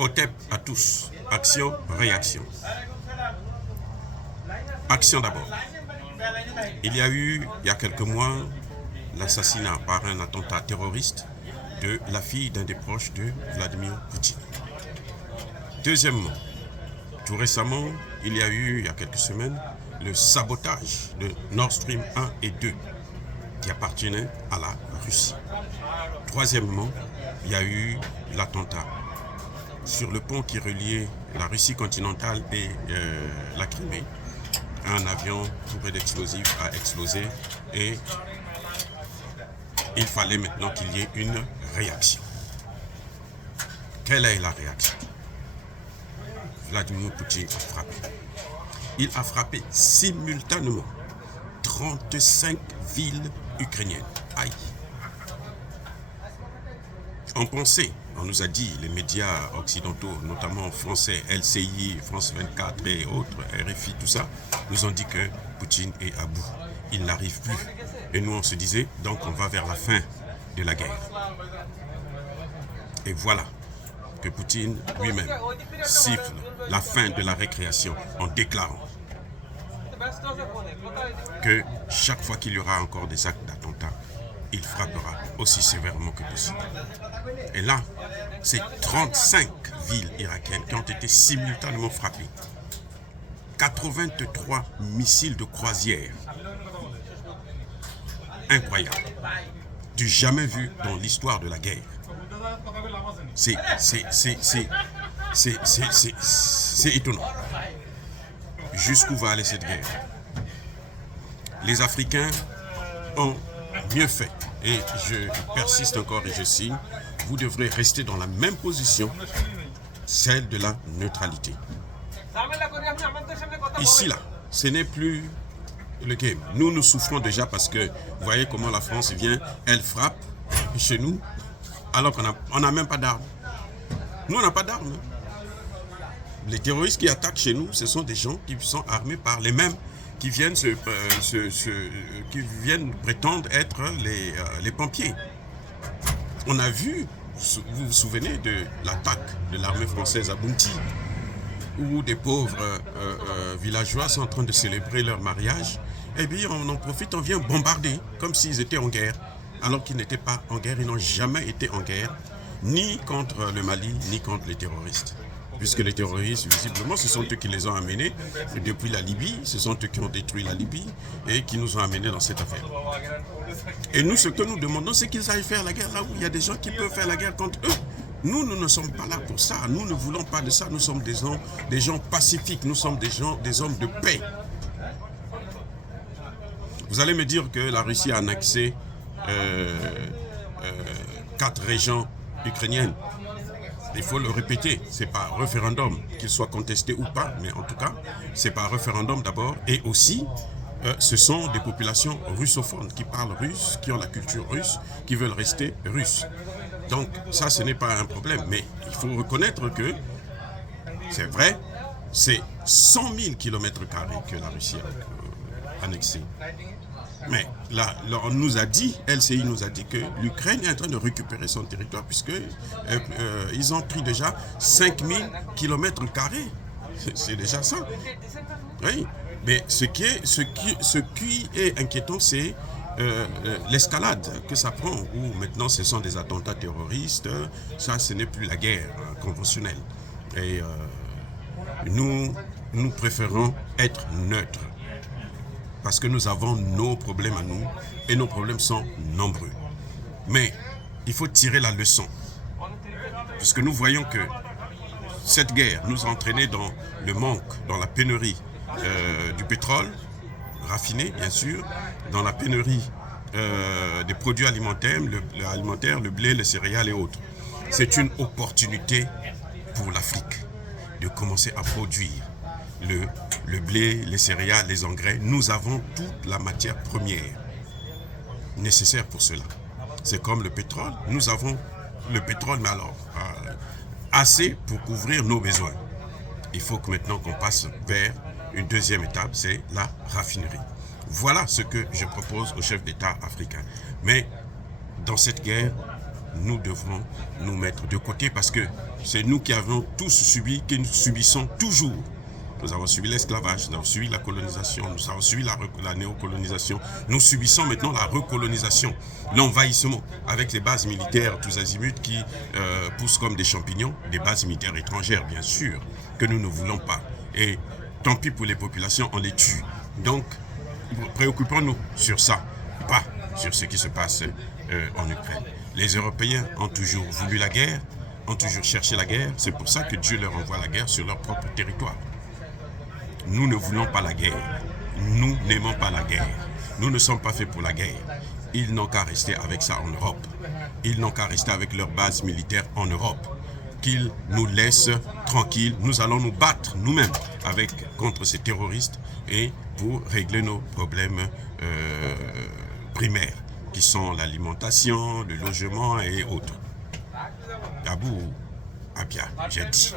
OTEP à tous. Action, réaction. Action d'abord. Il y a eu, il y a quelques mois, l'assassinat par un attentat terroriste de la fille d'un des proches de Vladimir Poutine. Deuxièmement, tout récemment, il y a eu, il y a quelques semaines, le sabotage de Nord Stream 1 et 2 qui appartenaient à la Russie. Troisièmement, il y a eu l'attentat sur le pont qui reliait la Russie continentale et la Crimée. Un avion bourré d'explosifs a explosé et il fallait maintenant qu'il y ait une réaction. Quelle est la réaction? Vladimir Poutine a frappé. Il a frappé simultanément 35 villes ukrainiennes. Aïe! On pensait, on nous a dit, les médias occidentaux, notamment français, LCI, France 24 et autres, RFI, tout ça, nous ont dit que Poutine est à bout. Il n'arrive plus. Et nous, on se disait, donc on va vers la fin de la guerre. Et voilà que Poutine lui-même siffle la fin de la récréation en déclarant que chaque fois qu'il y aura encore des actes d'attentat, il frappera aussi sévèrement que possible. Et là, c'est 35 villes irakiennes qui ont été simultanément frappées. 83 missiles de croisière. Incroyable. Du jamais vu dans l'histoire de la guerre. C'est étonnant. Jusqu'où va aller cette guerre? Les Africains ont mieux fait. Et je persiste encore et je signe, vous devrez rester dans la même position, celle de la neutralité. Ici, là, ce n'est plus le game. Nous, nous souffrons déjà parce que vous voyez comment la France vient, elle frappe chez nous, alors qu'on n'a même pas d'armes. Nous, on n'a pas d'armes. Les terroristes qui attaquent chez nous, ce sont des gens qui sont armés par les mêmes qui viennent, qui viennent prétendre être les pompiers. On a vu, vous vous souvenez de l'attaque de l'armée française à Bounti, où des pauvres villageois sont en train de célébrer leur mariage, et bien on en profite, on vient bombarder, comme s'ils étaient en guerre, alors qu'ils n'étaient pas en guerre, ils n'ont jamais été en guerre, ni contre le Mali, ni contre les terroristes. Puisque les terroristes, visiblement, ce sont eux qui les ont amenés depuis la Libye, ce sont eux qui ont détruit la Libye et qui nous ont amenés dans cette affaire. Et nous, ce que nous demandons, c'est qu'ils aillent faire la guerre là où il y a des gens qui peuvent faire la guerre contre eux. Nous ne sommes pas là pour ça, nous ne voulons pas de ça, nous sommes des gens pacifiques, nous sommes des hommes de paix. Vous allez me dire que la Russie a annexé 4 régions ukrainiennes. Il faut le répéter, c'est par référendum, qu'il soit contesté ou pas, mais en tout cas, c'est par référendum d'abord, et aussi, ce sont des populations russophones qui parlent russe, qui ont la culture russe, qui veulent rester russes. Donc ça, ce n'est pas un problème, mais il faut reconnaître que, c'est vrai, c'est 100 000 km² que la Russie a annexé. Mais là, on nous a dit, LCI nous a dit que l'Ukraine est en train de récupérer son territoire puisque ils ont pris déjà 5000 km². C'est déjà ça. Oui. Mais ce qui est inquiétant, c'est l'escalade que ça prend, où maintenant ce sont des attentats terroristes. Ça, ce n'est plus la guerre conventionnelle. Et nous préférons être neutres. Parce que nous avons nos problèmes à nous, et nos problèmes sont nombreux. Mais il faut tirer la leçon. Puisque nous voyons que cette guerre nous a entraînés dans le manque, dans la pénurie du pétrole, raffiné bien sûr, dans la pénurie des produits alimentaires, le blé, les céréales et autres. C'est une opportunité pour l'Afrique de commencer à produire le blé, les céréales, les engrais. Nous avons toute la matière première nécessaire pour cela. C'est comme le pétrole. Nous avons le pétrole, mais alors assez pour couvrir nos besoins. Il faut que maintenant qu'on passe vers une deuxième étape, c'est la raffinerie. Voilà ce que je propose aux chefs d'État africains. Mais dans cette guerre, nous devrons nous mettre de côté parce que c'est nous qui avons tous subi, que nous subissons toujours. Nous avons subi l'esclavage, nous avons subi la colonisation, nous avons subi la néocolonisation. Nous subissons maintenant la recolonisation, l'envahissement avec les bases militaires tous azimuts qui poussent comme des champignons, des bases militaires étrangères bien sûr, que nous ne voulons pas. Et tant pis pour les populations, on les tue. Donc, préoccupons-nous sur ça, pas sur ce qui se passe en Ukraine. Les Européens ont toujours voulu la guerre, ont toujours cherché la guerre. C'est pour ça que Dieu leur envoie la guerre sur leur propre territoire. Nous ne voulons pas la guerre. Nous n'aimons pas la guerre. Nous ne sommes pas faits pour la guerre. Ils n'ont qu'à rester avec ça en Europe. Ils n'ont qu'à rester avec leur base militaire en Europe. Qu'ils nous laissent tranquilles. Nous allons nous battre nous-mêmes contre ces terroristes et pour régler nos problèmes primaires, qui sont l'alimentation, le logement et autres. Abou, Abia, j'ai dit.